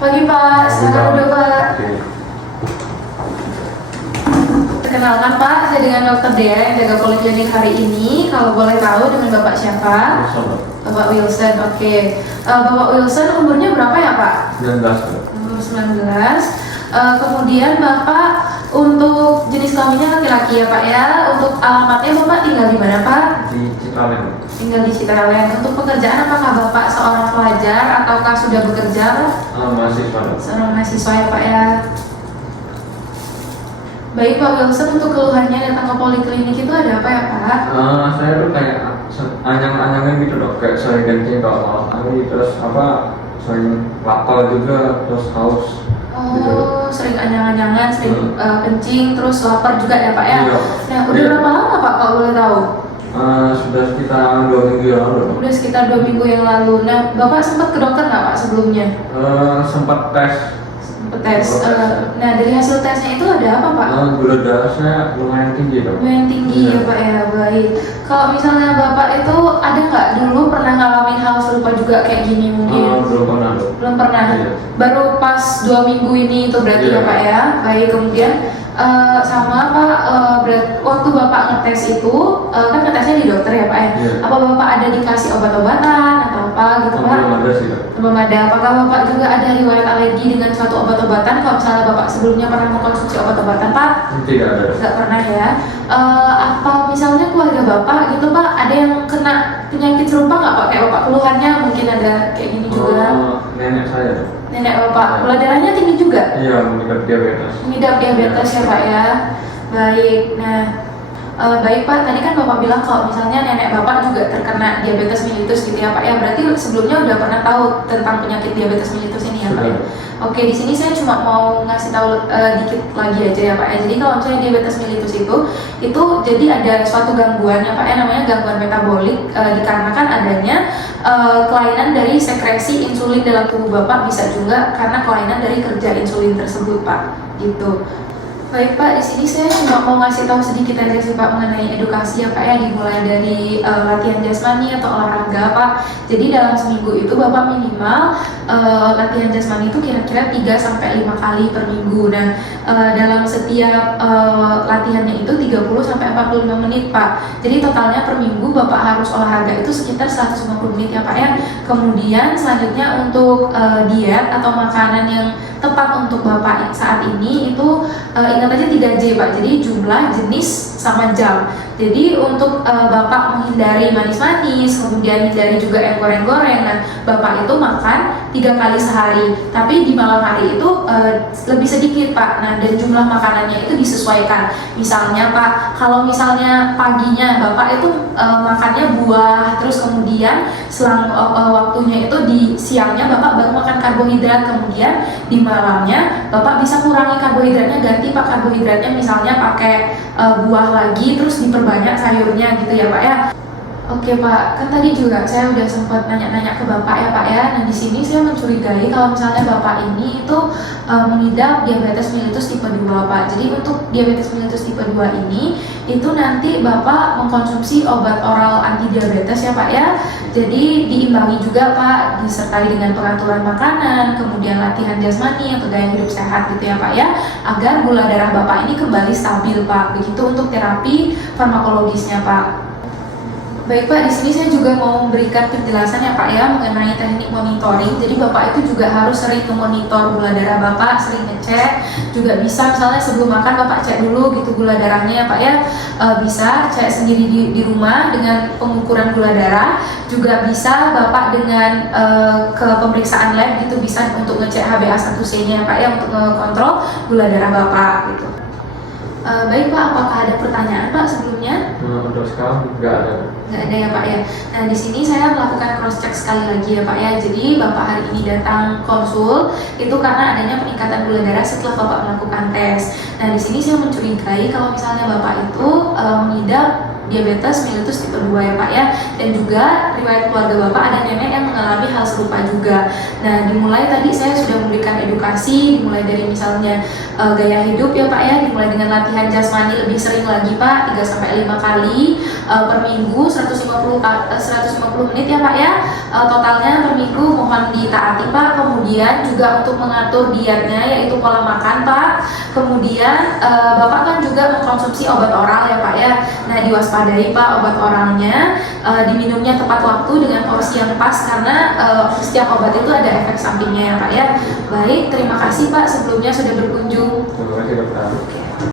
Pagi Pak, silakan duduk Pak. Perkenalkan Pak, saya dengan Dr. Dea yang jaga poliklinik hari ini. Kalau boleh tahu dengan Bapak siapa? Bapak Wilson, oke. Bapak Wilson umurnya berapa ya Pak? 19. Umur 19. Kemudian Bapak untuk jenis kelaminnya laki-laki ya Pak ya. Untuk alamatnya Bapak tinggal di mana Pak? Di Cikaleng. Tinggal di Cikarang. Untuk pekerjaan apakah Bapak seorang pelajar ataukah sudah bekerja Pak? Mahasiswa. Seorang mahasiswa ya Pak ya. Baik Pak Wilson, untuk keluhannya datang ke poliklinik itu ada apa ya Pak? Saya tuh kayak anyang-anyangnya gitu dok, kayak sering kencing kalau angin, terus sering lapar juga, terus haus. Gitu. Sering anyang-anyangan, sering kencing, terus lapar juga ya Pak ya? Iya. Nah, udah berapa lama Pak kalau boleh tahu? Sudah sekitar 2 minggu yang lalu. Udah sekitar 2 minggu yang lalu. Nah, Bapak sempat ke dokter nggak Pak sebelumnya? Sempat tes. Nah, dari hasil tesnya itu ada apa Pak? Gula darah saya lumayan tinggi dok. Lumayan tinggi ya Pak ya, baik. Kalau misalnya Bapak itu ada nggak dulu pernah ngalamin hal serupa juga kayak gini mungkin? Belum pernah dok. Belum pernah. Iya. Baru pas 2 minggu ini itu berarti Iya. ya Pak ya. Baik, kemudian sama Pak, waktu Bapak ngetes itu kan ngetesnya di dokter ya Pak ya. Iya. Apa Bapak ada dikasih obat-obatan atau apa gitu Pak? Belum ada sih dok. Belum ada. Apakah Bapak juga ada riwayat alergi dengan suatu obat-obatan? Kalau misalnya Bapak sebelumnya pernah mengkonsumsi obat-obatan Pak? Tidak ada. Nggak pernah ya. Apa misalnya keluarga Bapak gitu Pak, ada yang kena penyakit serupa nggak Pak? Kayak Bapak keluhannya mungkin ada kayak gini juga. Nenek saya dok. Nenek Bapak, gula darahnya tinggi juga? Iya, mengidap diabetes. Mengidap diabetes ya Pak ya. Baik, nah baik Pak, tadi kan Bapak bilang kalau misalnya nenek Bapak juga terkena diabetes mellitus gitu ya Pak ya. Berarti sebelumnya udah pernah tahu tentang penyakit diabetes mellitus ini ya Pak ya. Oke, di sini saya cuma mau ngasih tahu dikit lagi aja ya Pak ya. Jadi kalau misalnya diabetes mellitus itu jadi ada suatu gangguan ya Pak ya, namanya gangguan metabolik dikarenakan adanya kelainan dari sekresi insulin dalam tubuh Bapak, bisa juga karena kelainan dari kerja insulin tersebut Pak, gitu. Baik Pak, di sini saya cuma mau ngasih tahu sedikit aja sih Pak mengenai edukasi ya Pak ya, dimulai dari latihan jasmani atau olahraga Pak. Jadi dalam seminggu itu Bapak minimal latihan jasmani itu kira-kira 3-5 kali per minggu. Nah, dalam setiap latihannya itu 30-45 menit Pak. Jadi totalnya per minggu Bapak harus olahraga itu sekitar 150 menit ya Pak ya. Kemudian selanjutnya untuk diet atau makanan yang tepat untuk Bapak saat ini itu ingat aja 3J Pak, jadi jumlah, jenis, sama jam. Jadi untuk Bapak menghindari manis-manis, kemudian hindari juga yang goreng-goreng. Nah, Bapak itu makan 3 kali sehari, tapi di malam hari itu lebih sedikit Pak. Nah, dan jumlah makanannya itu disesuaikan. Misalnya Pak, kalau misalnya paginya Bapak itu makannya buah, terus kemudian selang waktunya itu di siangnya Bapak baru makan karbohidrat, kemudian di malamnya Bapak bisa kurangi karbohidratnya, ganti Pak karbohidratnya misalnya pakai buah lagi, terus diperbanyak sayurnya gitu ya Pak ya. Oke Pak, kan tadi juga saya udah sempat nanya-nanya ke Bapak ya Pak ya. Nah, di sini saya mencurigai kalau misalnya Bapak ini itu mengidap diabetes mellitus tipe 2 Pak. Jadi untuk diabetes mellitus tipe 2 ini itu nanti Bapak mengkonsumsi obat oral anti diabetes ya Pak ya. Jadi diimbangi juga Pak, disertai dengan pengaturan makanan, kemudian latihan jasmani atau gaya hidup sehat gitu ya Pak ya, agar gula darah Bapak ini kembali stabil Pak. Begitu untuk terapi farmakologisnya Pak. Baik Pak, di sini saya juga mau memberikan penjelasan ya Pak ya mengenai teknik monitoring. Jadi Bapak itu juga harus sering memonitor gula darah Bapak, sering ngecek. Juga bisa misalnya sebelum makan Bapak cek dulu gitu gula darahnya ya Pak ya. Bisa cek sendiri di rumah dengan pengukuran gula darah. Juga bisa Bapak dengan ke pemeriksaan lab gitu, bisa untuk ngecek HbA1c-nya ya Pak ya, untuk mengontrol gula darah Bapak gitu. Baik Pak, apakah ada pertanyaan Pak sebelumnya? Untuk sekarang nggak ada. Nggak ada ya Pak ya. Nah, di sini saya melakukan cross check sekali lagi ya Pak ya. Jadi Bapak hari ini datang konsul itu karena adanya peningkatan gula darah setelah Bapak melakukan tes. Nah, di sini saya mencurigai kalau misalnya Bapak itu mengidap diabetes mellitus tipe 2 ya Pak ya. Dan juga riwayat keluarga Bapak ada nenek yang mengalami hal serupa juga. Nah, dimulai tadi saya sudah memberikan edukasi, dimulai dari misalnya gaya hidup ya Pak ya, dimulai dengan latihan jasmani lebih sering lagi Pak, 3-5 kali per minggu, 150 menit ya Pak ya. Totalnya per minggu mohon ditaati Pak. Kemudian juga untuk mengatur dietnya yaitu pola makan Pak. Kemudian Bapak kan juga mengkonsumsi obat oral ya Pak ya. Nah, diwaspadai Pak obat oralnya, diminumnya tepat waktu dengan porsi yang pas karena setiap obat itu ada efek sampingnya ya Pak ya. Baik, terima kasih Pak sebelumnya sudah berkunjung. Terima kasih dokter.